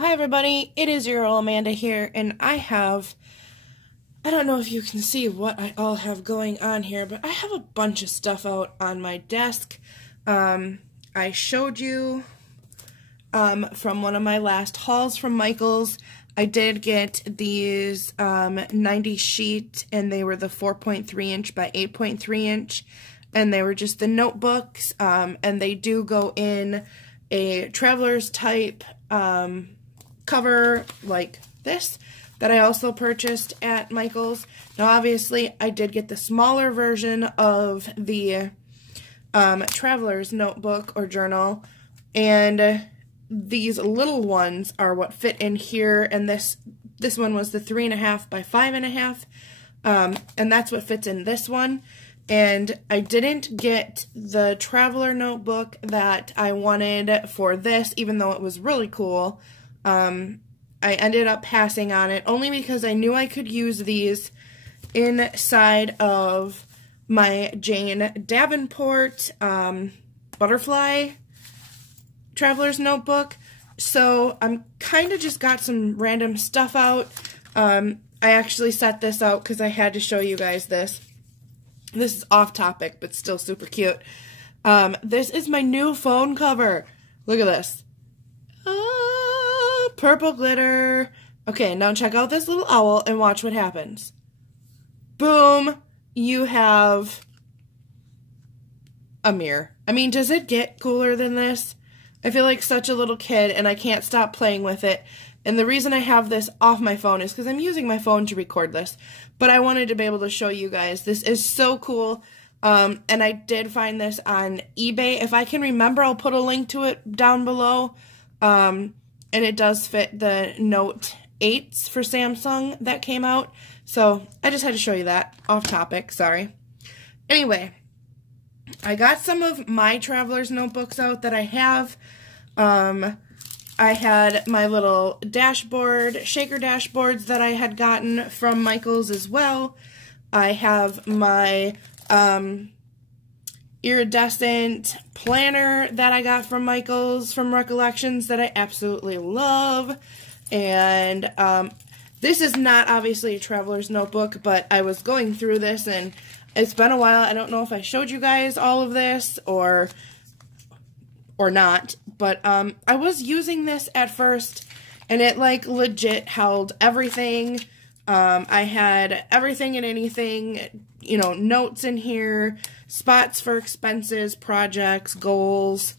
Hi everybody, it is your girl Amanda here, and I don't know if you can see what I all have going on here, but I have a bunch of stuff out on my desk. I showed you from one of my last hauls from Michael's. I did get these 90 sheet, and they were the 4.3 inch by 8.3 inch, and they were just the notebooks, and they do go in a Traveler's type cover like this that I also purchased at Michael's. Now obviously I did get the smaller version of the Traveler's notebook or journal, and these little ones are what fit in here, and this one was the 3.5 by 5.5, and that's what fits in this one. And I didn't get the Traveler notebook that I wanted for this, even though it was really cool. I ended up passing on it only because I knew I could use these inside of my Jane Davenport butterfly Traveler's notebook. So I'm kind of just got some random stuff out. I actually set this out because I had to show you guys this. This is off topic, but still super cute. This is my new phone cover. Look at this. Purple glitter. Okay, now check out this little owl and watch what happens. Boom. You have a mirror. I mean, does it get cooler than this? I feel like such a little kid, and I can't stop playing with it. And the reason I have this off my phone is because I'm using my phone to record this. But I wanted to be able to show you guys. This is so cool. And I did find this on eBay. If I can remember, I'll put a link to it down below. And it does fit the Note 8s for Samsung that came out. So I just had to show you that. Off topic, sorry. Anyway, I got some of my Traveler's notebooks out that I have. I had my little dashboard, shaker dashboards that I had gotten from Michael's as well. I have my iridescent planner that I got from Michael's from Recollection'S that I absolutely love. And this is not obviously a Traveler's notebook, but I was going through this and it's been a while. I don't know if I showed you guys all of this or not, but I was using this at first, and it like legit held everything. I had everything and anything, you know, notes in here, spots for expenses, projects, goals,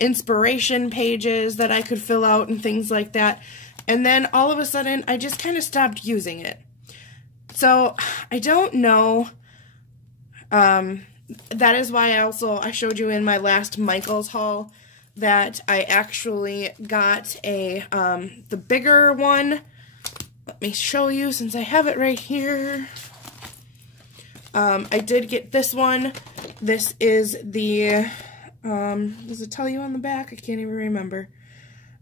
inspiration pages that I could fill out and things like that. And then all of a sudden, I just kind of stopped using it. So I don't know. That is why I showed you in my last Michael's haul that I actually got the bigger one. Let me show you since I have it right here. I did get this one. This is the, does it tell you on the back? I can't even remember.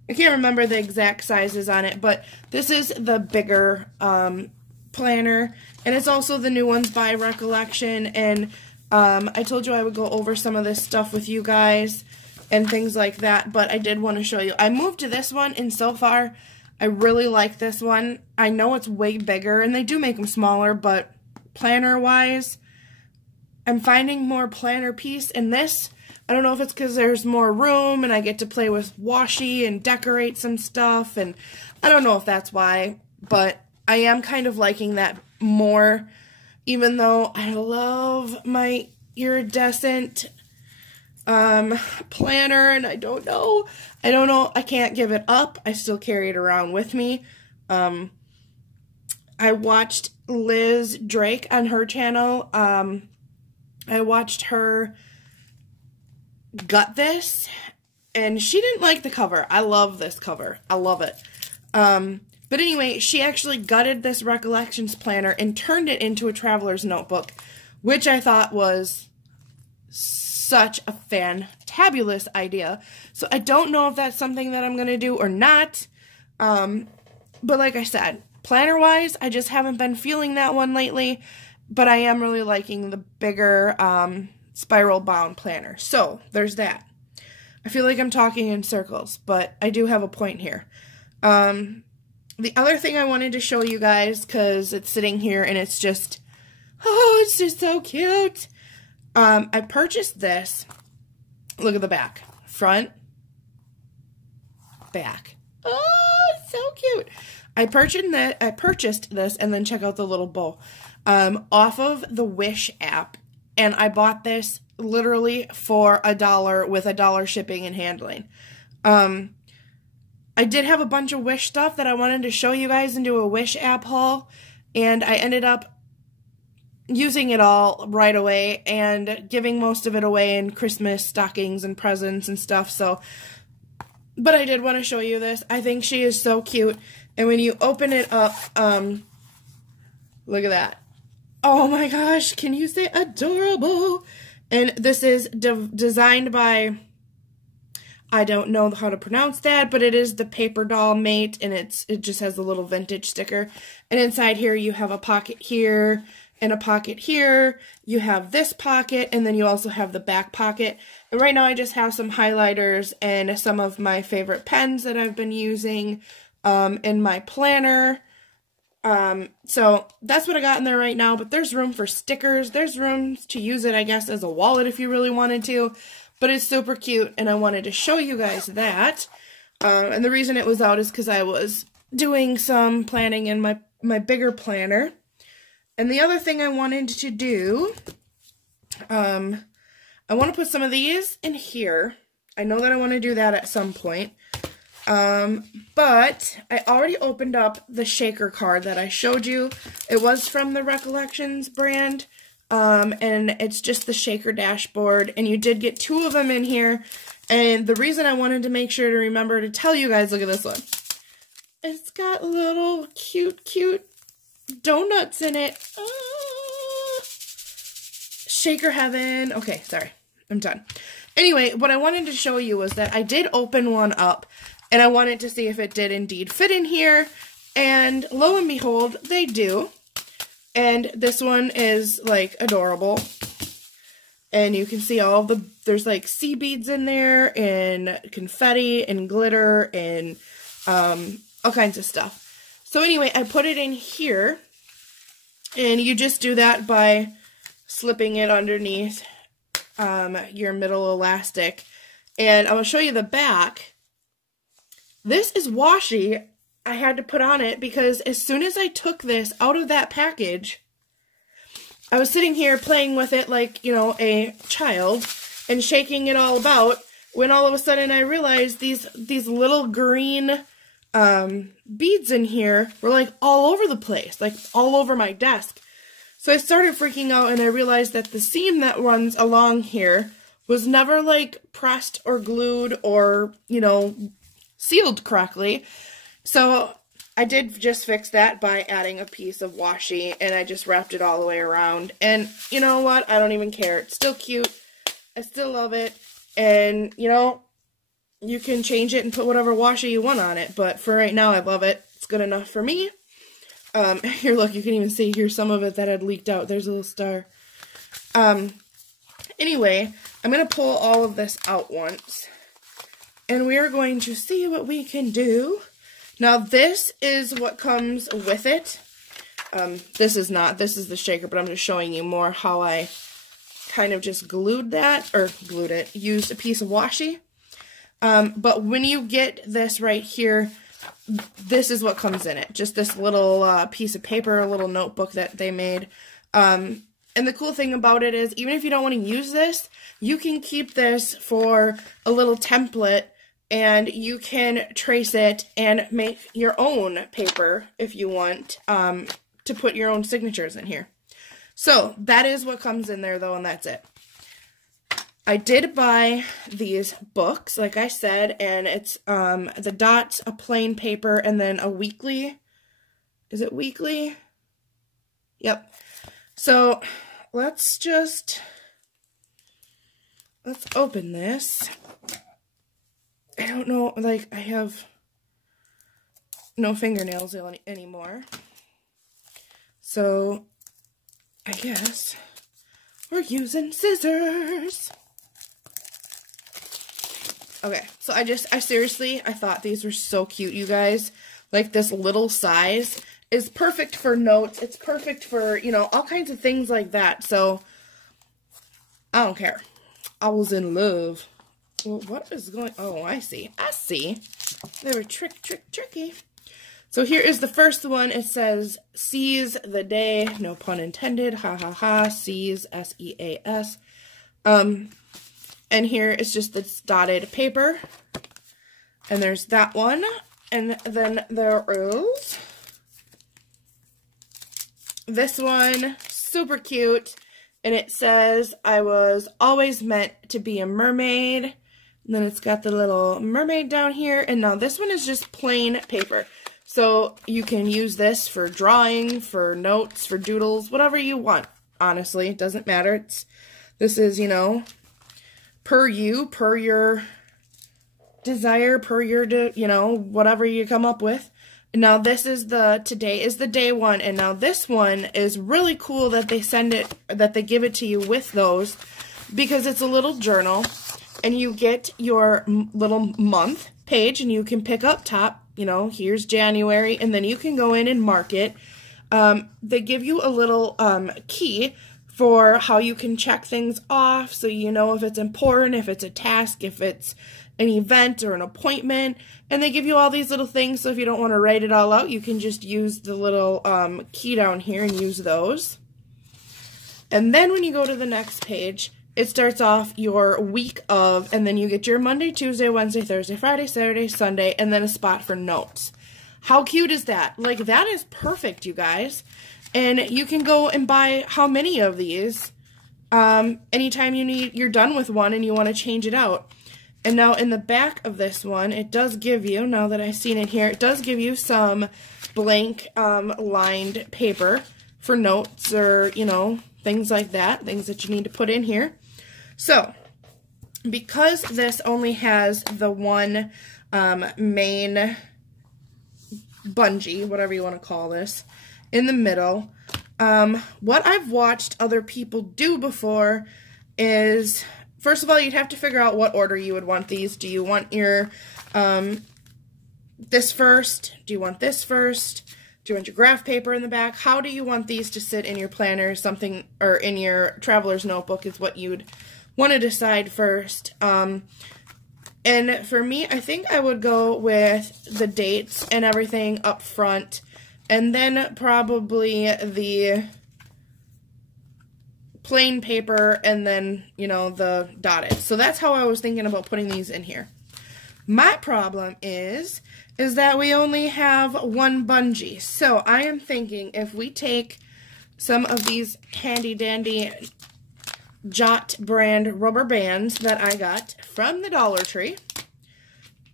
I can't remember the exact sizes on it, but this is the bigger planner, and it's also the new ones by Recollection, and I told you I would go over some of this stuff with you guys and things like that, but I did want to show you. I moved to this one, and so far, I really like this one. I know it's way bigger, and they do make them smaller, but planner-wise, I'm finding more planner piece in this. I don't know if it's because there's more room, and I get to play with washi and decorate some stuff, and I don't know if that's why, but I am kind of liking that more, even though I love my iridescent planner, and I don't know, I can't give it up. I still carry it around with me. I watched Liz Drake on her channel. I watched her gut this, and she didn't like the cover. I love this cover. I love it. But anyway, she actually gutted this Recollection'S planner and turned it into a Traveler's notebook, which I thought was such a fantabulous idea. So I don't know if that's something that I'm going to do or not. But like I said, planner-wise, I just haven't been feeling that one lately. But I am really liking the bigger spiral-bound planner. So there's that. I feel like I'm talking in circles, but I do have a point here. The other thing I wanted to show you guys, because it's sitting here and it's just, oh, it's just so cute. I purchased this. Look at the back. Front, back. Oh, it's so cute. I purchased this, and then check out the little bow, off of the Wish app. And I bought this literally for $1 with $1 shipping and handling. I did have a bunch of Wish stuff that I wanted to show you guys and do a Wish app haul, and I ended up using it all right away and giving most of it away in Christmas stockings and presents and stuff. So, but I did want to show you this. I think she is so cute, and when you open it up, look at that. Oh my gosh, can you say adorable? And this is designed by, I don't know how to pronounce that, but it is the Paper Doll Mate, and it just has a little vintage sticker. And inside here you have a pocket here and a pocket here. You have this pocket, and then you also have the back pocket. And right now I just have some highlighters and some of my favorite pens that I've been using in my planner. So that's what I got in there right now, but there's room for stickers. There's room to use it, I guess, as a wallet if you really wanted to. But it's super cute, and I wanted to show you guys that. And the reason it was out is because I was doing some planning in my bigger planner. And the other thing I wanted to do, I want to put some of these in here. I know that I want to do that at some point. But I already opened up the shaker card that I showed you. It was from the Recollection'S brand. And it's just the shaker dashboard, and you did get 2 of them in here, and the reason I wanted to make sure to remember to tell you guys, look at this one. It's got little cute donuts in it. Shaker heaven. Okay, sorry, I'm done. Anyway, what I wanted to show you was that I did open one up, and I wanted to see if it did indeed fit in here, and lo and behold, they do. And this one is, like, adorable. And you can see all the, there's, like, sea beads in there, and confetti, and glitter, and all kinds of stuff. So anyway, I put it in here. And you just do that by slipping it underneath your middle elastic. And I'm going to show you the back. This is washi. I had to put on it because as soon as I took this out of that package, I was sitting here playing with it like, you know, a child and shaking it all about, when all of a sudden I realized these little green beads in here were like all over the place, like all over my desk. So I started freaking out, and I realized that the seam that runs along here was never like pressed or glued or, you know, sealed correctly. So I did just fix that by adding a piece of washi, and I just wrapped it all the way around. And you know what? I don't even care. It's still cute. I still love it. And, you know, you can change it and put whatever washi you want on it. But for right now, I love it. It's good enough for me. Here, look, you can even see here some of it that had leaked out. There's a little star. Anyway, I'm going to pull all of this out once. And we are going to see what we can do. Now, this is what comes with it. This is not, this is the shaker, but I'm just showing you more how I kind of just used a piece of washi. But when you get this right here, this is what comes in it. Just this little piece of paper, a little notebook that they made. And the cool thing about it is, even if you don't want to use this, you can keep this for a little template, and you can trace it and make your own paper if you want to put your own signatures in here. So that is what comes in there, though, and that's it. I did buy these books, like I said, and it's the dots, a plain paper, and then a weekly. Is it weekly? Yep. So let's open this. I don't know, like, I have no fingernails anymore. So I guess we're using scissors. Okay, so I seriously, I thought these were so cute, you guys. Like, this little size is perfect for notes. It's perfect for, you know, all kinds of things like that. So, I don't care. I was in love. Well, what is going... Oh, I see. I see. They were tricky. So here is the first one. It says, seize the day. No pun intended. Ha, ha, ha. Seize. S-E-A-S. And here is just this dotted paper. And there's that one. And then there is this one. Super cute. And it says, I was always meant to be a mermaid. And then it's got the little mermaid down here. And now this one is just plain paper. So you can use this for drawing, for notes, for doodles, whatever you want. Honestly, it doesn't matter. This is, you know, per you, per your desire, per your, you know, whatever you come up with. Now this is today is the day one, and now this one is really cool that they give it to you with those, because it's a little journal, and you get your little month page, and you can pick up top, you know, here's January, and then you can go in and mark it. They give you a little key for how you can check things off, so you know if it's important, if it's a task, if it's an event or an appointment, and they give you all these little things, so if you don't want to write it all out, you can just use the little key down here and use those. And then when you go to the next page, it starts off your week of, and then you get your Monday, Tuesday, Wednesday, Thursday, Friday, Saturday, Sunday, and then a spot for notes. How cute is that? Like, that is perfect, you guys. And you can go and buy how many of these anytime you're done with one and you want to change it out. And now in the back of this one, it does give you, now that I've seen it here, it does give you some blank lined paper for notes or, you know, things like that, things that you need to put in here. So, because this only has the one main bungee, whatever you want to call this, in the middle, what I've watched other people do before is... First of all, you'd have to figure out what order you would want these. Do you want your this first? Do you want this first? Do you want your graph paper in the back? How do you want these to sit in your planner? Something, or in your traveler's notebook is what you'd want to decide first. And for me, I think I would go with the dates and everything up front, and then probably the plain paper, and then, you know, the dotted. So that's how I was thinking about putting these in here. My problem is that we only have one bungee. So I am thinking if we take some of these handy dandy Jot brand rubber bands that I got from the Dollar Tree,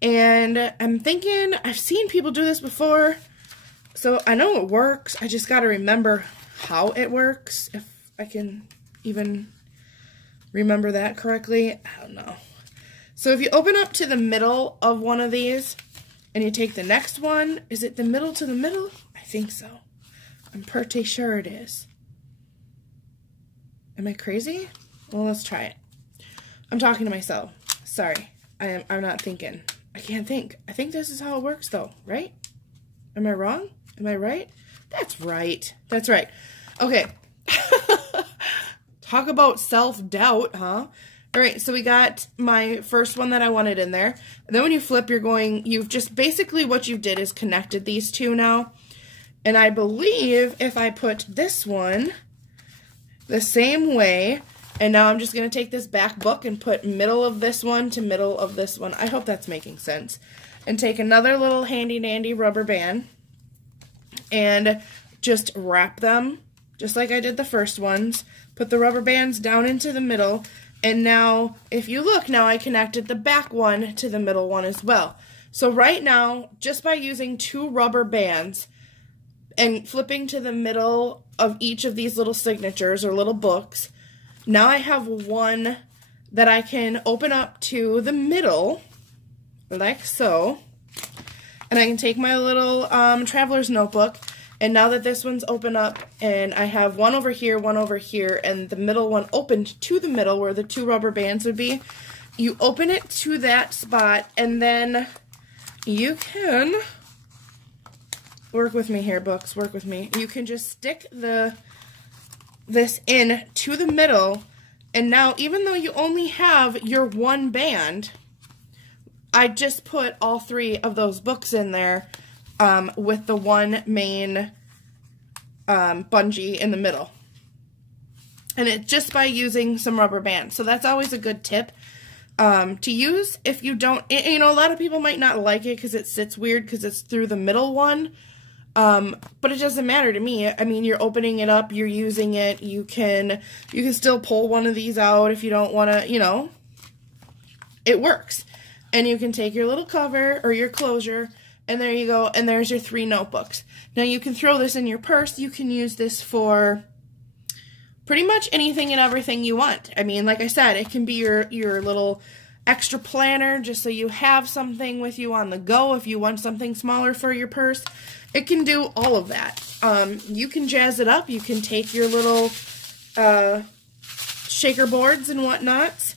and I'm thinking, I've seen people do this before, so I know it works. I just got to remember how it works, if I can even remember that correctly. I don't know. So if you open up to the middle of one of these and you take the next one, is it the middle to the middle? I think so. I'm pretty sure it is. Am I crazy? Well, let's try it. I'm talking to myself. Sorry. I'm not thinking. I can't think. I think this is how it works though, right? Am I wrong? Am I right? That's right. That's right. Okay. Talk about self-doubt, huh? All right, so we got my first one that I wanted in there. And then when you flip, you've just basically what you did is connected these two now. And I believe if I put this one the same way, and now I'm just going to take this back book and put middle of this one to middle of this one. I hope that's making sense. And take another little handy-dandy rubber band and just wrap them just like I did the first ones. Put the rubber bands down into the middle, and now, if you look, now I connected the back one to the middle one as well. So right now, just by using 2 rubber bands and flipping to the middle of each of these little signatures or little books, now I have one that I can open up to the middle, like so, and I can take my little traveler's notebook. And now that this one's open up, and I have one over here, and the middle one opened to the middle where the 2 rubber bands would be, you open it to that spot, and then you can, work with me here, books, work with me. You can just stick this in to the middle, and now even though you only have your one band, I just put all 3 of those books in there with the one main bungee in the middle. And it's just by using some rubber bands. So that's always a good tip to use if you don't, you know, a lot of people might not like it because it sits weird because it's through the middle one. But it doesn't matter to me. I mean, you're opening it up, you're using it, you can still pull one of these out if you don't want to, you know, it works. And you can take your little cover or your closure, and there you go, and there's your 3 notebooks. Now you can throw this in your purse. You can use this for pretty much anything and everything you want. I mean, like I said, it can be your little extra planner just so you have something with you on the go if you want something smaller for your purse. It can do all of that. You can jazz it up. You can take your little shaker boards and whatnot,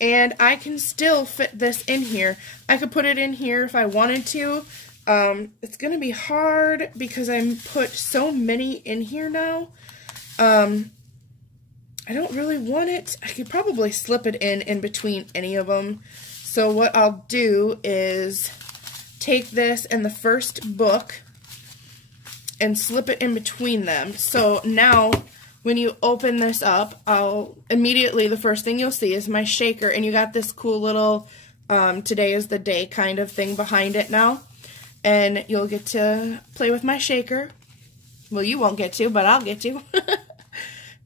and I can still fit this in here. I could put it in here if I wanted to. It's going to be hard because I put so many in here now. I don't really want it. I could probably slip it in between any of them. So what I'll do is take this and the first book and slip it in between them. So now when you open this up, immediately the first thing you'll see is my shaker, and you got this cool little today is the day kind of thing behind it now. And you'll get to play with my shaker. Well, you won't get to, but I'll get to.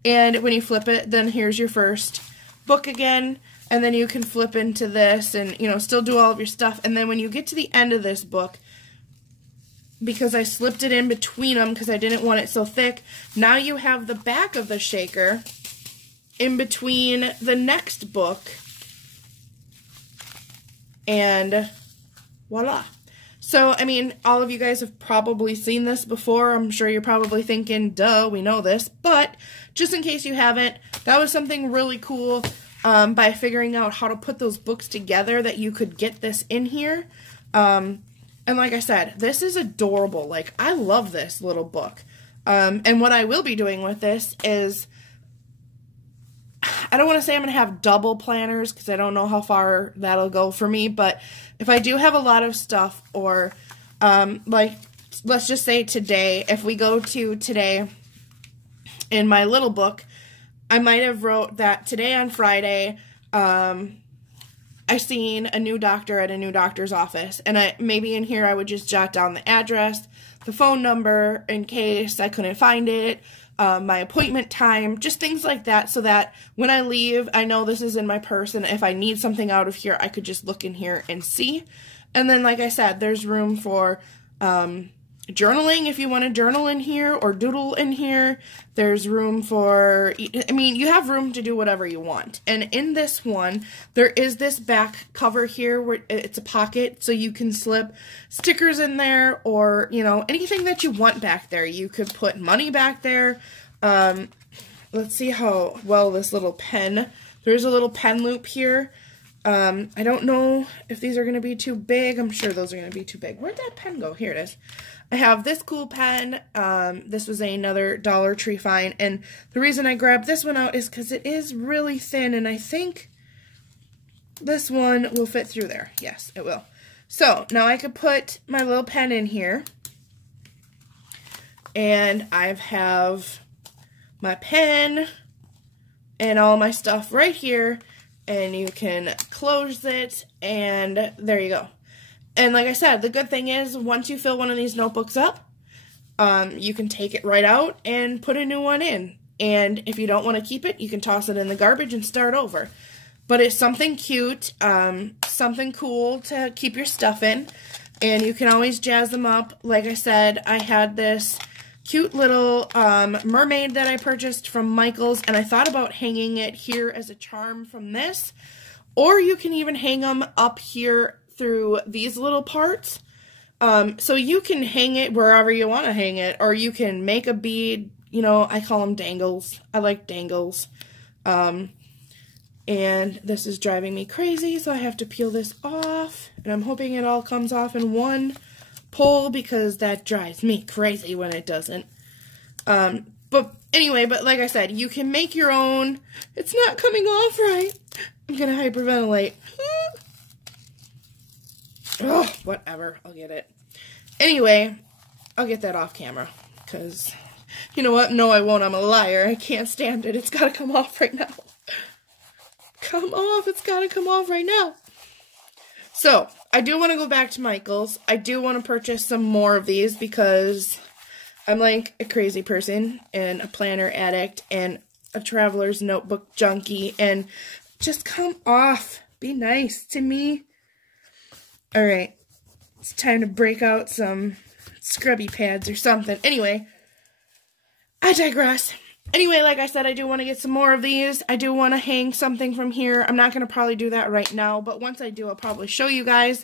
And when you flip it, then here's your first book again, and then you can flip into this and, you know, still do all of your stuff. And then when you get to the end of this book, because I slipped it in between them because I didn't want it so thick, now you have the back of the shaker in between the next book, and voila. So, I mean, all of you guys have probably seen this before. I'm sure you're probably thinking, duh, we know this. But just in case you haven't, that was something really cool by figuring out how to put those books together that you could get this in here. And like I said, this is adorable. Like, I love this little book. And what I will be doing with this is, I don't want to say I'm going to have double planners because I don't know how far that'll go for me, but if I do have a lot of stuff, or like, let's just say today, if we go to today in my little book, I might have wrote that today on Friday, I seen a new doctor at a new doctor's office, and maybe in here I would just jot down the address, the phone number in case I couldn't find it, my appointment time, just things like that, so that when I leave, I know this is in my purse, and if I need something out of here, I could just look in here and see. And then, like I said, there's room for journaling if you want to journal in here or doodle in here. There's room for, I mean, you have room to do whatever you want. And in this one, there is this back cover here where it's a pocket, so you can slip stickers in there, or, you know, anything that you want back there. You could put money back there. Let's see how well this little pen, there's a little pen loop here. I don't know if these are going to be too big. I'm sure those are going to be too big. Where'd that pen go? Here it is. I have this cool pen. This was another Dollar Tree find, and the reason I grabbed this one out is because it is really thin, and I think this one will fit through there. Yes, it will. So, now I could put my little pen in here, and I have my pen and all my stuff right here, and you can close it, and there you go. And like I said, the good thing is, once you fill one of these notebooks up, you can take it right out and put a new one in. And if you don't want to keep it, you can toss it in the garbage and start over. But it's something cute, something cool to keep your stuff in. And you can always jazz them up. Like I said, I had this cute little mermaid that I purchased from Michael's, and I thought about hanging it here as a charm from this. Or you can even hang them up here through these little parts. So you can hang it wherever you want to hang it, or you can make a bead. You know, I call them dangles. I like dangles. And this is driving me crazy, so I have to peel this off. And I'm hoping it all comes off in one pull because that drives me crazy when it doesn't. But anyway, but like I said, you can make your own. It's not coming off right. I'm going to hyperventilate. Oh, whatever. I'll get it. Anyway, I'll get that off camera because, you know what? No, I won't. I'm a liar. I can't stand it. It's got to come off right now. Come off. It's got to come off right now. So, I do want to go back to Michael's. I do want to purchase some more of these because I'm like a crazy person and a planner addict and a Traveler's notebook junkie, and just come off. Be nice to me. Alright, it's time to break out some scrubby pads or something. Anyway, I digress. Anyway, like I said, I do want to get some more of these. I do want to hang something from here. I'm not going to probably do that right now, but once I do, I'll probably show you guys.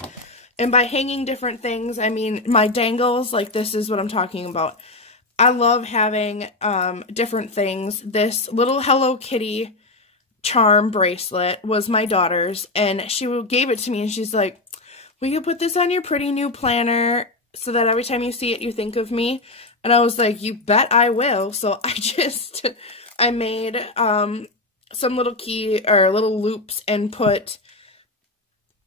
And by hanging different things, I mean my dangles. Like, this is what I'm talking about. I love having different things. This little Hello Kitty charm bracelet was my daughter's, and she gave it to me, and she's like, will you put this on your pretty new planner so that every time you see it, you think of me? And I was like, you bet I will. So I made some little loops and put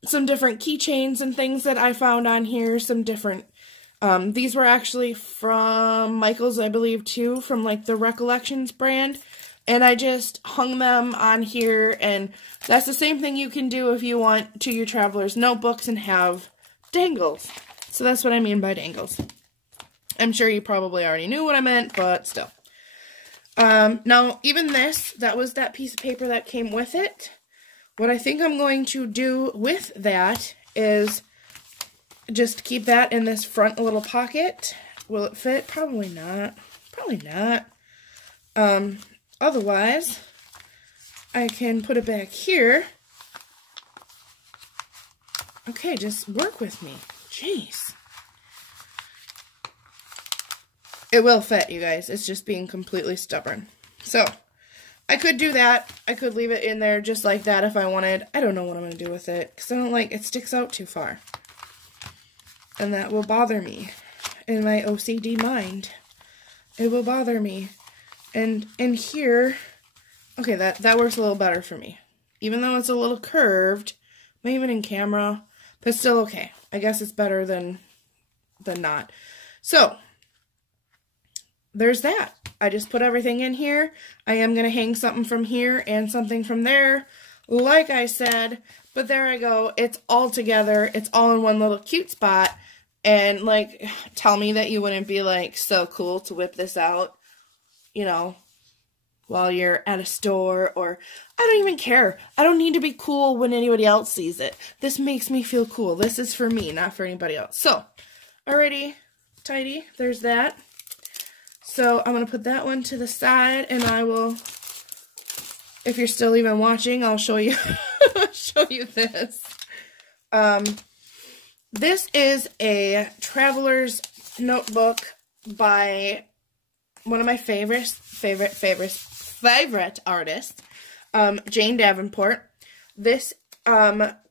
some different keychains and things that I found on here. Some different, these were actually from Michael's, I believe, too, from like the Recollection'S brand. And I just hung them on here, and that's the same thing you can do if you want to your Traveler's notebooks and have dangles. So that's what I mean by dangles. I'm sure you probably already knew what I meant, but still. Now, even this, that was that piece of paper that came with it. What I think I'm going to do with that is just keep that in this front little pocket. Will it fit? Probably not. Probably not. Otherwise, I can put it back here. Okay, just work with me. Jeez. It will fit, you guys. It's just being completely stubborn. So, I could do that. I could leave it in there just like that if I wanted. I don't know what I'm going to do with it, because I don't like it sticks out too far. And that will bother me in my OCD mind. It will bother me. And in here, okay, that works a little better for me. Even though it's a little curved, maybe even in camera, but still okay. I guess it's better than not. So, there's that. I just put everything in here. I am going to hang something from here and something from there, like I said. But there I go. It's all together. It's all in one little cute spot. And, like, tell me that you wouldn't be, like, so cool to whip this out, you know, while you're at a store, or I don't even care. I don't need to be cool when anybody else sees it. This makes me feel cool. This is for me, not for anybody else. So, alrighty, tidy, there's that. So, I'm going to put that one to the side, and I will, if you're still even watching, I'll show you, show you this. This is a Traveler's notebook by one of my favorite artists, Jane Davenport. This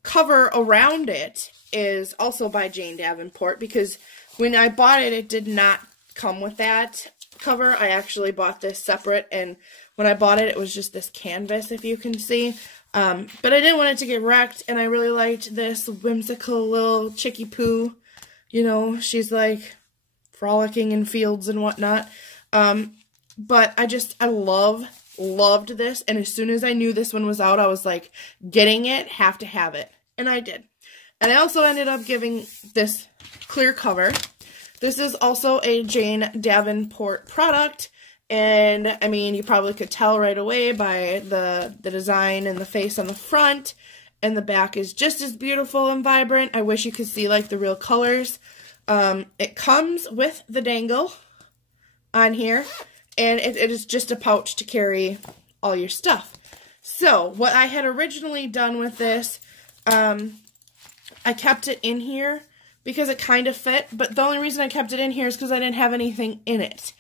cover around it is also by Jane Davenport, because when I bought it, it did not come with that cover. I actually bought this separate, and when I bought it, it was just this canvas, if you can see. But I didn't want it to get wrecked, and I really liked this whimsical little chickie poo. You know, she's like frolicking in fields and whatnot. But I loved this, and as soon as I knew this one was out, I was like, getting it, have to have it. And I did. And I also ended up giving this clear cover. This is also a Jane Davenport product, and I mean, you probably could tell right away by the design and the face on the front, and the back is just as beautiful and vibrant. I wish you could see like the real colors. It comes with the dangle on here, and it is just a pouch to carry all your stuff. So, what I had originally done with this, I kept it in here because it kind of fit, but the only reason I kept it in here is because I didn't have anything in it.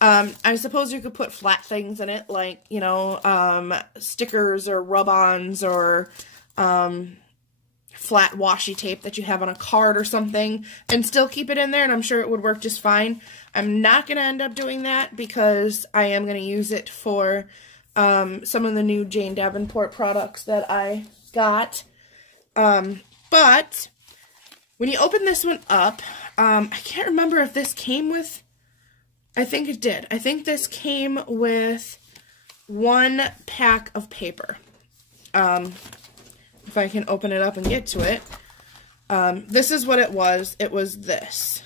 I suppose you could put flat things in it, like, you know, stickers or rub-ons or flat washi tape that you have on a card or something, and still keep it in there, and I'm sure it would work just fine. I'm not going to end up doing that because I am going to use it for some of the new Jane Davenport products that I got. But when you open this one up, I can't remember if this came with, I think it did. I think this came with 1 pack of paper. If I can open it up and get to it. This is what it was. It was this.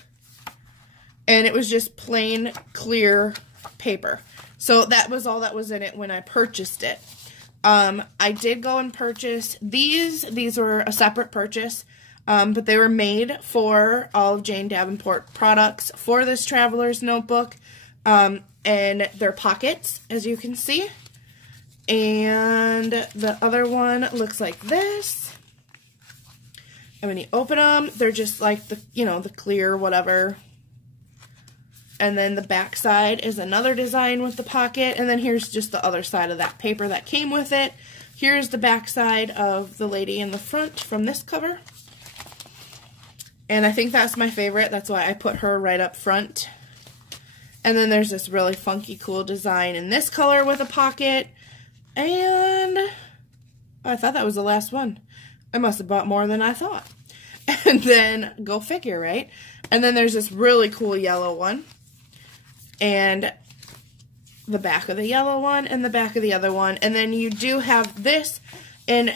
And it was just plain, clear paper. So that was all that was in it when I purchased it. I did go and purchase these. These were a separate purchase. But they were made for all of Jane Davenport products for this Traveler's notebook. And they're pockets, as you can see. And the other one looks like this. And when you open them, they're just like the, you know, the clear whatever. And then the back side is another design with the pocket. And then here's just the other side of that paper that came with it. Here's the back side of the lady in the front from this cover. And I think that's my favorite. That's why I put her right up front. And then there's this really funky, cool design in this color with a pocket. And I thought that was the last one. I must have bought more than I thought. And then, go figure, right? And then there's this really cool yellow one. And the back of the yellow one and the back of the other one. And then you do have this. And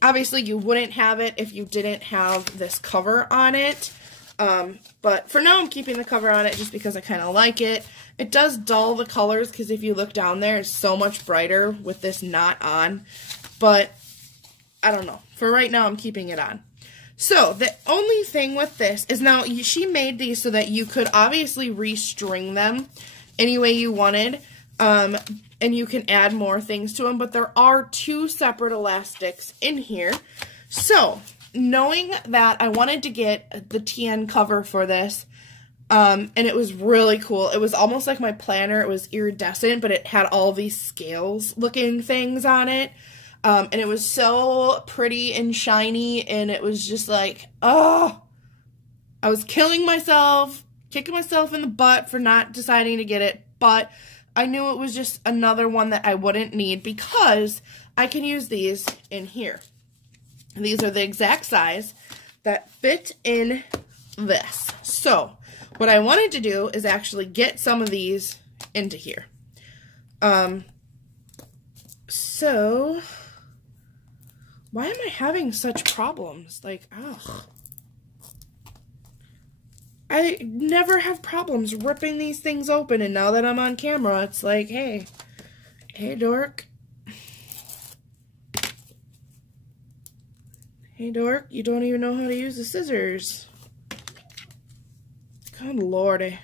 obviously you wouldn't have it if you didn't have this cover on it. But for now I'm keeping the cover on it just because I kind of like it. It does dull the colors because if you look down there, it's so much brighter with this not on. But I don't know. For right now, I'm keeping it on. So the only thing with this is now she made these so that you could obviously restring them any way you wanted. And you can add more things to them. But there are 2 separate elastics in here. So knowing that I wanted to get the TN cover for this, and it was really cool. It was almost like my planner. It was iridescent, but it had all these scales looking things on it. And it was so pretty and shiny, and it was just like, oh, I was killing myself, kicking myself in the butt for not deciding to get it, but I knew it was just another one that I wouldn't need because I can use these in here. And these are the exact size that fit in this. So what I wanted to do is actually get some of these into here. So why am I having such problems? Like, ugh. I never have problems ripping these things open, and now that I'm on camera, it's like, hey, dork. Hey, dork, you don't even know how to use the scissors. Good lordy.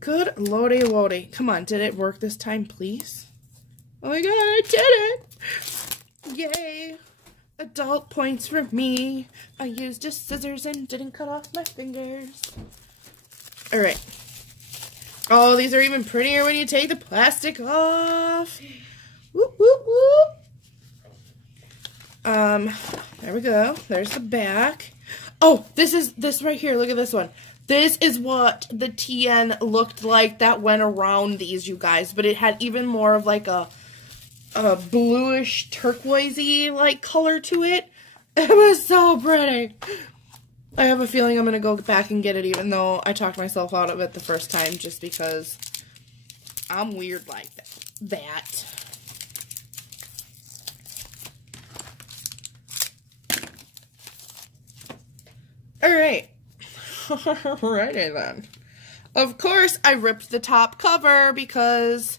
Good lordy lordy. Come on, did it work this time, please? Oh my god, I did it! Yay! Adult points for me. I used just scissors and didn't cut off my fingers. Alright. Oh, these are even prettier when you take the plastic off. Whoop, whoop, whoop. There we go. There's the back. Oh, this right here. Look at this one. This is what the TN looked like that went around these, you guys. But it had even more of like a bluish turquoisey like color to it. It was so pretty. I have a feeling I'm going to go back and get it even though I talked myself out of it the first time just because I'm weird like that. Alright. Alrighty then. Of course, I ripped the top cover because,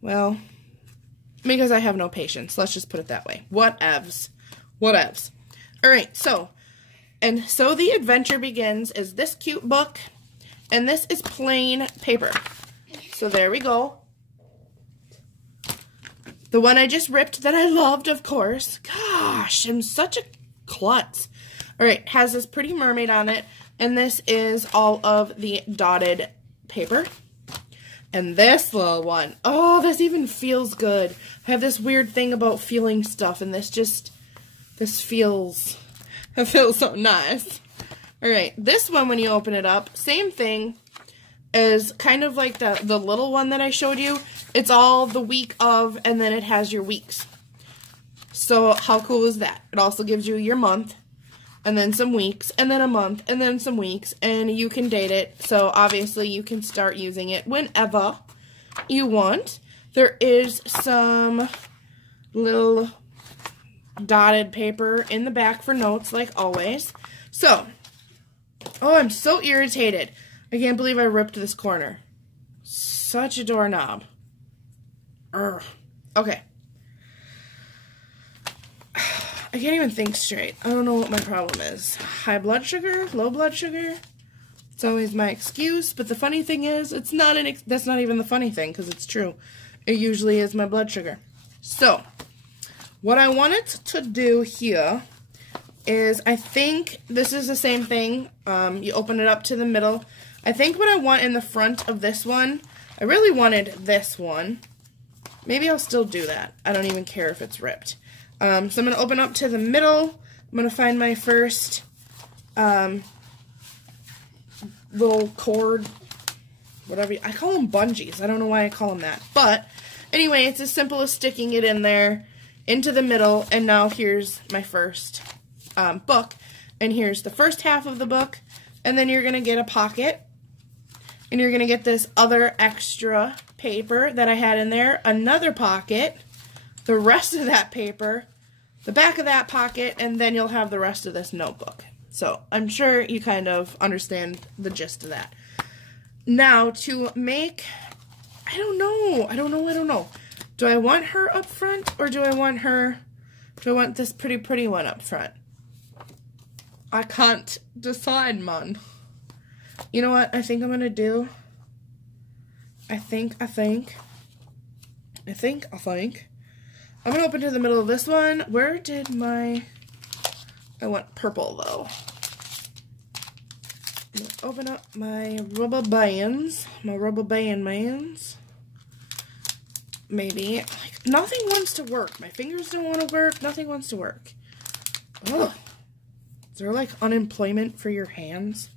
well, because I have no patience. Let's just put it that way. Whatevs. Whatevs. Alright, so the adventure begins is this cute book, and this is plain paper. So there we go. The one I just ripped that I loved, of course. Gosh, I'm such a klutz. Alright, has this pretty mermaid on it, and this is all of the dotted paper. And this little one, oh, this even feels good. I have this weird thing about feeling stuff, and this feels, it feels so nice. Alright, this one, when you open it up, same thing as kind of like the little one that I showed you. It's all the week of, and then it has your weeks. So how cool is that? It also gives you your month, and then some weeks, and then a month, and then some weeks, and you can date it. So obviously you can start using it whenever you want. There is some little dotted paper in the back for notes, like always. So, oh, I'm so irritated. I can't believe I ripped this corner. Such a doorknob. Urgh. Okay. I can't even think straight. I don't know what my problem is. High blood sugar? Low blood sugar? It's always my excuse, but the funny thing is, it's not that's not even the funny thing, because it's true. It usually is my blood sugar. So, what I wanted to do here is, I think this is the same thing. You open it up to the middle. I think what I want in the front of this one, I really wanted this one. Maybe I'll still do that. I don't even care if it's ripped. So I'm going to open up to the middle. I'm going to find my first little cord, whatever. I call them bungees. I don't know why I call them that. But anyway, it's as simple as sticking it in there, into the middle, and now here's my first book. And here's the first half of the book, and then you're going to get a pocket, and you're going to get this other extra paper that I had in there, another pocket, the rest of that paper, the back of that pocket, and then you'll have the rest of this notebook. So I'm sure you kind of understand the gist of that. Now, to make, I don't know. Do I want her up front, or do I want this pretty one up front? I can't decide, man. You know what I think I'm gonna do? I think. I'm gonna open to the middle of this one. Where did I want purple, though. I'm gonna open up my rubber bands. Maybe. Like, nothing wants to work. My fingers don't want to work. Nothing wants to work. Ugh. Is there, like, unemployment for your hands?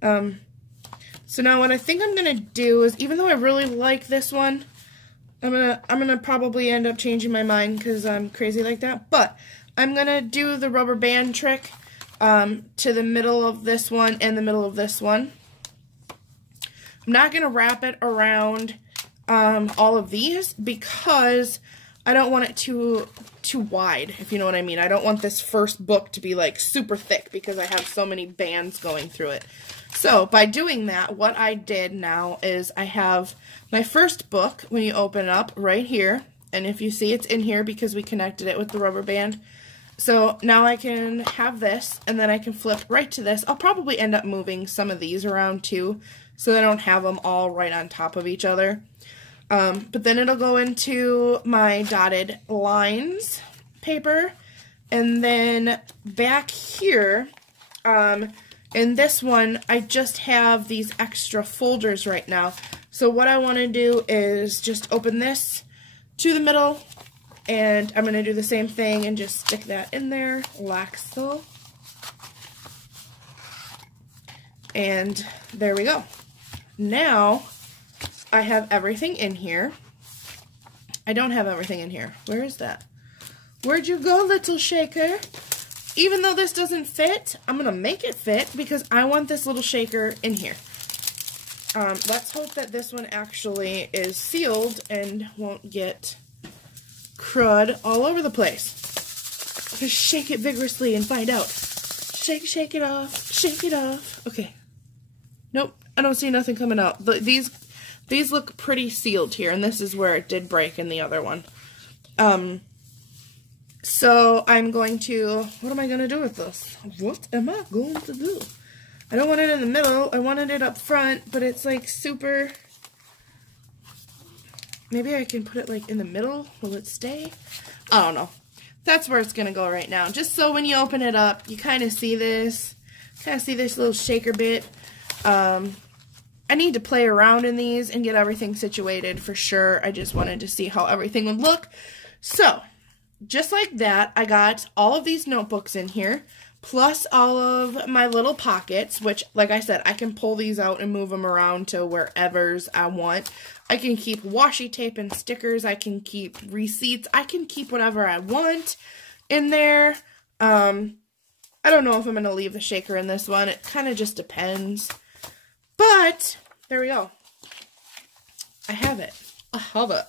So now what I think I'm gonna do is, even though I really like this one, I'm gonna probably end up changing my mind because I'm crazy like that. But I'm gonna do the rubber band trick to the middle of this one and the middle of this one. I'm not gonna wrap it around all of these because I don't want it too wide, if you know what I mean. I don't want this first book to be like super thick because I have so many bands going through it. So by doing that, what I did now is I have my first book when you open it up right here. And if you see, it's in here because we connected it with the rubber band. So now I can have this, and then I can flip right to this. I'll probably end up moving some of these around too, so I don't have them all right on top of each other. But then it'll go into my dotted lines paper, and then back here, in this one, I just have these extra folders right now. So what I want to do is just open this to the middle, and I'm going to do the same thing and just stick that in there like so. And there we go. Now, I have everything in here. I don't have everything in here. Where is that? Where'd you go, little shaker? Even though this doesn't fit, I'm going to make it fit because I want this little shaker in here. Let's hope that this one actually is sealed and won't get crud all over the place. Just shake it vigorously and find out. Shake it off. Shake it off. Okay. Nope. I don't see nothing coming out. These look pretty sealed here, and this is where it did break in the other one. So I'm going to, what am I going to do with this? What am I going to do? I don't want it in the middle. I wanted it up front, but it's like super, maybe I can put it like in the middle. Will it stay? I don't know. That's where it's going to go right now. Just so when you open it up, you kind of see this. Kind of see this little shaker bit. I need to play around in these and get everything situated for sure. I just wanted to see how everything would look. So, just like that, I got all of these notebooks in here, plus all of my little pockets, which, like I said, I can pull these out and move them around to wherever's I want. I can keep washi tape and stickers. I can keep receipts. I can keep whatever I want in there. I don't know if I'm going to leave the shaker in this one. It kind of just depends. But, there we go. I have it. I have it.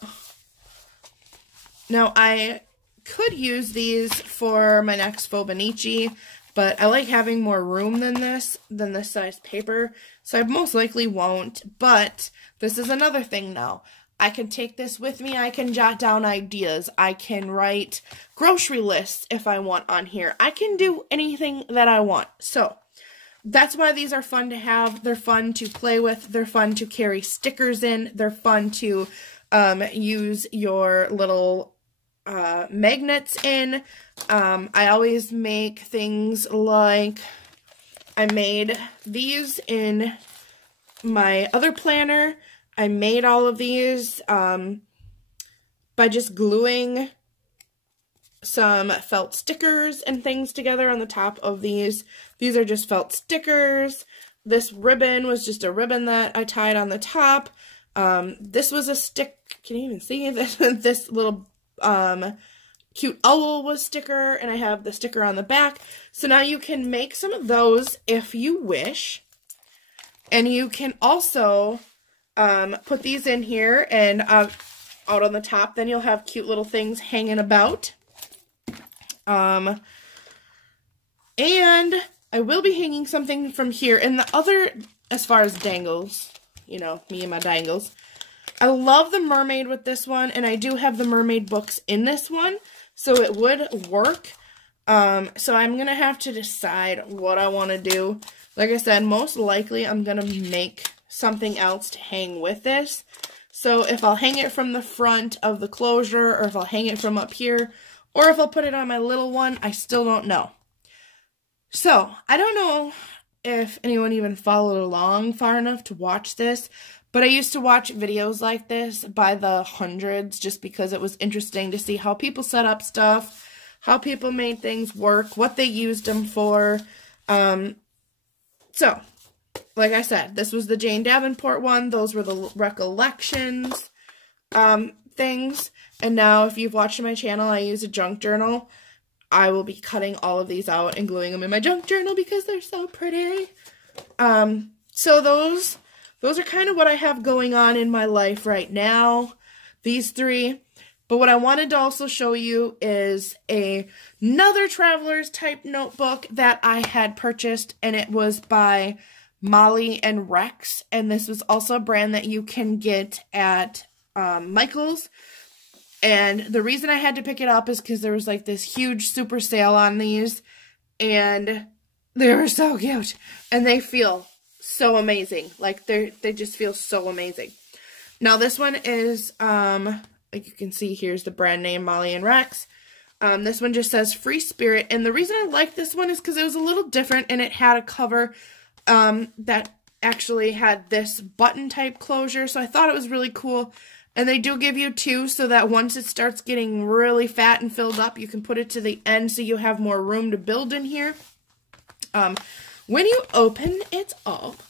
Now, I could use these for my next Fobonichi, but I like having more room than this size paper, so I most likely won't. But this is another thing now. I can take this with me. I can jot down ideas. I can write grocery lists if I want on here. I can do anything that I want. So that's why these are fun to have. They're fun to play with. They're fun to carry stickers in. They're fun to use your little magnets in. I always make things like, I made these in my other planner. I made all of these by just gluing some felt stickers and things together on the top of these. These are just felt stickers. This ribbon was just a ribbon that I tied on the top. This was a stick, can you even see this? This little cute owl was sticker, and I have the sticker on the back. So now you can make some of those if you wish. And you can also put these in here and out on the top. Then you'll have cute little things hanging about. And I will be hanging something from here. And the other, as far as dangles, you know, me and my dangles. I love the mermaid with this one, and I do have the mermaid books in this one, so it would work. So I'm going to have to decide what I want to do. Like I said, most likely I'm going to make something else to hang with this. So if I'll hang it from the front of the closure, or if I'll hang it from up here, or if I'll put it on my little one, I still don't know. So, I don't know if anyone even followed along far enough to watch this, but I used to watch videos like this by the hundreds just because it was interesting to see how people set up stuff, how people made things work, what they used them for. So, like I said, this was the Jane Davenport one. Those were the Recollection'S things. And now, if you've watched my channel, I use a junk journal. I will be cutting all of these out and gluing them in my junk journal because they're so pretty. So those are kind of what I have going on in my life right now, these three. But what I wanted to also show you is another Traveler's type notebook that I had purchased, and it was by Molly and Rex. And this was also a brand that you can get at Michael's. And the reason I had to pick it up is because there was like this huge super sale on these, and they were so cute, and they feel so amazing. Like they just feel so amazing. Now this one is like you can see, here's the brand name, Molly and Rex. This one just says Free Spirit, and the reason I like this one is because it was a little different, and it had a cover that actually had this button type closure, so I thought it was really cool. And they do give you two so that once it starts getting really fat and filled up, you can put it to the end so you have more room to build in here. When you open it up,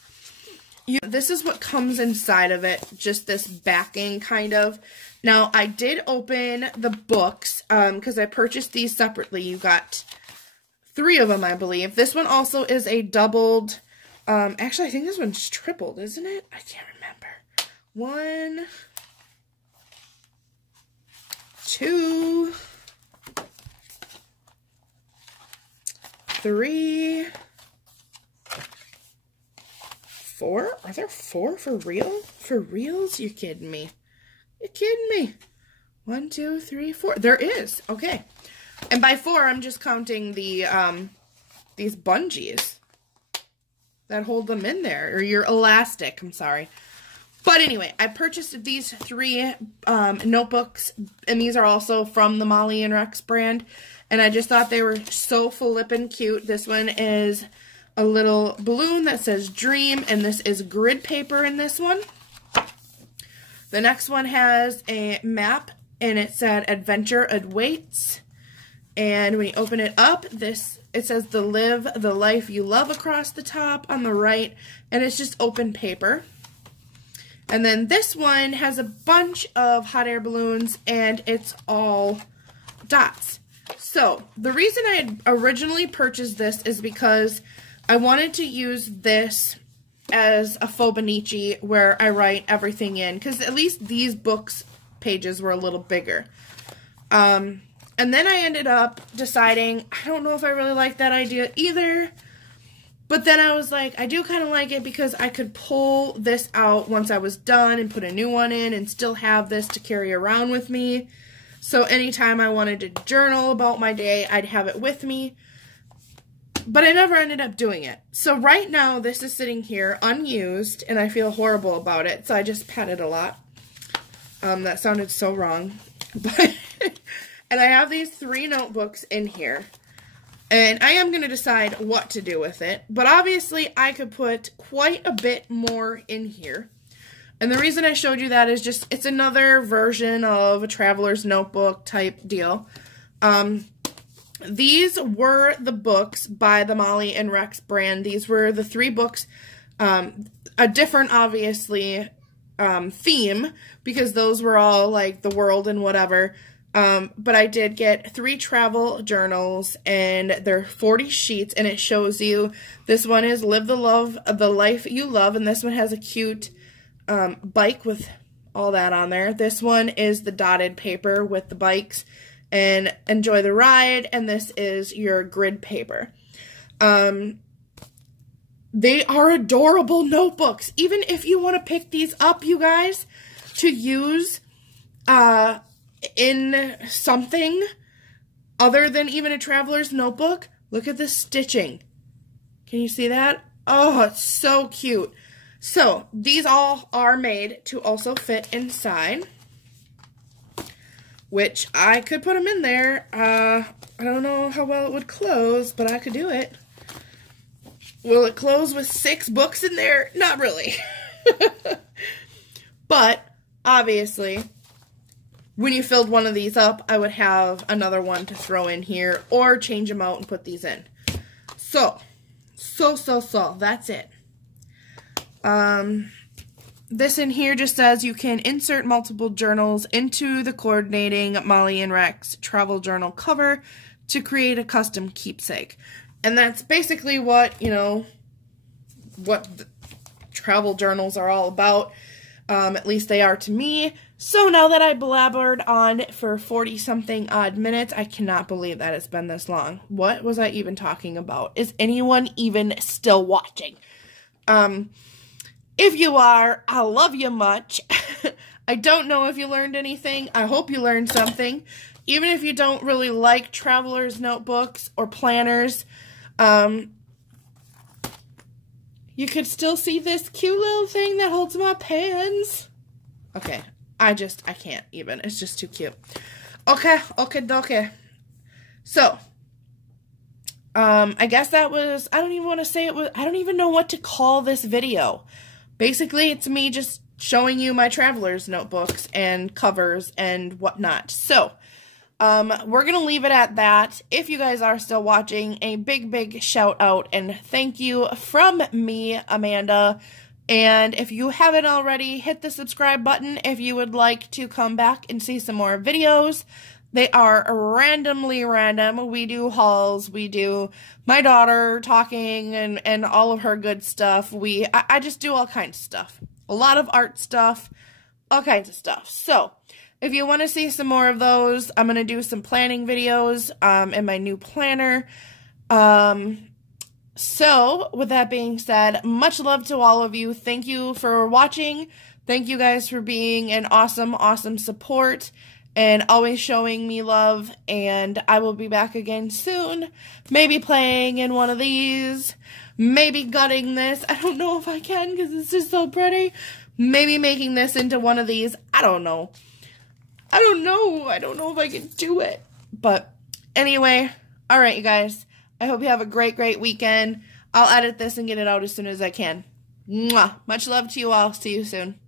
this is what comes inside of it, just this backing kind of. Now, I did open the books because I purchased these separately. You got 3 of them, I believe. This one also is a doubled, actually, I think this one's tripled, isn't it? I can't remember. 1, 2, 3, 4? Are there 4 for real? For reals? You're kidding me. You're kidding me. 1, 2, 3, 4. There is. Okay. And by 4, I'm just counting the these bungees that hold them in there, or your elastic. I'm sorry. But anyway, I purchased these 3 notebooks, and these are also from the Molly and Rex brand, and I just thought they were so flippin' cute. This one is a little balloon that says dream, and this is grid paper in this one. The next one has a map, and it said adventure awaits. And when you open it up, it says the live the life you love across the top on the right, and it's just open paper. And then this one has a bunch of hot air balloons, and it's all dots. So the reason I had originally purchased this is because I wanted to use this as a Fauxbonichi where I write everything in, because at least these books pages were a little bigger. And then I ended up deciding, I don't know if I really like that idea either. But then I was like, I do kind of like it because I could pull this out once I was done and put a new one in and still have this to carry around with me. So anytime I wanted to journal about my day, I'd have it with me. But I never ended up doing it. So right now, this is sitting here unused, and I feel horrible about it. So I just pat it a lot. That sounded so wrong. But and I have these 3 notebooks in here. And I am going to decide what to do with it. But obviously, I could put quite a bit more in here. And the reason I showed you that is just, it's another version of a Traveler's notebook type deal. These were the books by the Molly and Rex brand. These were the 3 books, a different, obviously, theme, because those were all, like, the world and whatever. But I did get 3 travel journals, and they're 40 sheets, and it shows you, this one is Live the Life You Love, and this one has a cute bike with all that on there. This one is the dotted paper with the bikes, and Enjoy the Ride, and this is your grid paper. They are adorable notebooks. Even if you want to pick these up, you guys, to use in something other than even a traveler's notebook, look at the stitching. Can you see that? Oh, it's so cute. So, these all are made to also fit inside, which I could put them in there. I don't know how well it would close, but I could do it. Will it close with 6 books in there? Not really. But, obviously, when you filled one of these up, I would have another one to throw in here or change them out and put these in. So, that's it. This in here just says you can insert multiple journals into the coordinating Molly and Rex travel journal cover to create a custom keepsake. And that's basically what, you know, what the travel journals are all about. At least they are to me. So now that I blabbered on for 40-something odd minutes, I cannot believe that it's been this long. What was I even talking about? Is anyone even still watching? If you are, I love you much. I don't know if you learned anything. I hope you learned something. Even if you don't really like Traveler's notebooks or planners, you could still see this cute little thing that holds my pens. Okay, I can't even. It's just too cute. Okay. So, I guess that was, I don't even want to say it was, I don't even know what to call this video. Basically, it's me just showing you my Traveler's notebooks and covers and whatnot. So, we're going to leave it at that. If you guys are still watching, a big shout out and thank you from me, Amanda. And if you haven't already, hit the subscribe button if you would like to come back and see some more videos. They are randomly random. We do hauls, we do my daughter talking and all of her good stuff. I just do all kinds of stuff. A lot of art stuff, all kinds of stuff. So, if you want to see some more of those, I'm going to do some planning videos in my new planner. So, with that being said, much love to all of you. Thank you for watching. Thank you guys for being an awesome support and always showing me love. And I will be back again soon. Maybe playing in one of these. Maybe gutting this. I don't know if I can because it's just so pretty. Maybe making this into one of these. I don't know. I don't know if I can do it. But anyway, alright you guys. I hope you have a great weekend. I'll edit this and get it out as soon as I can. Mwah! Much love to you all. See you soon.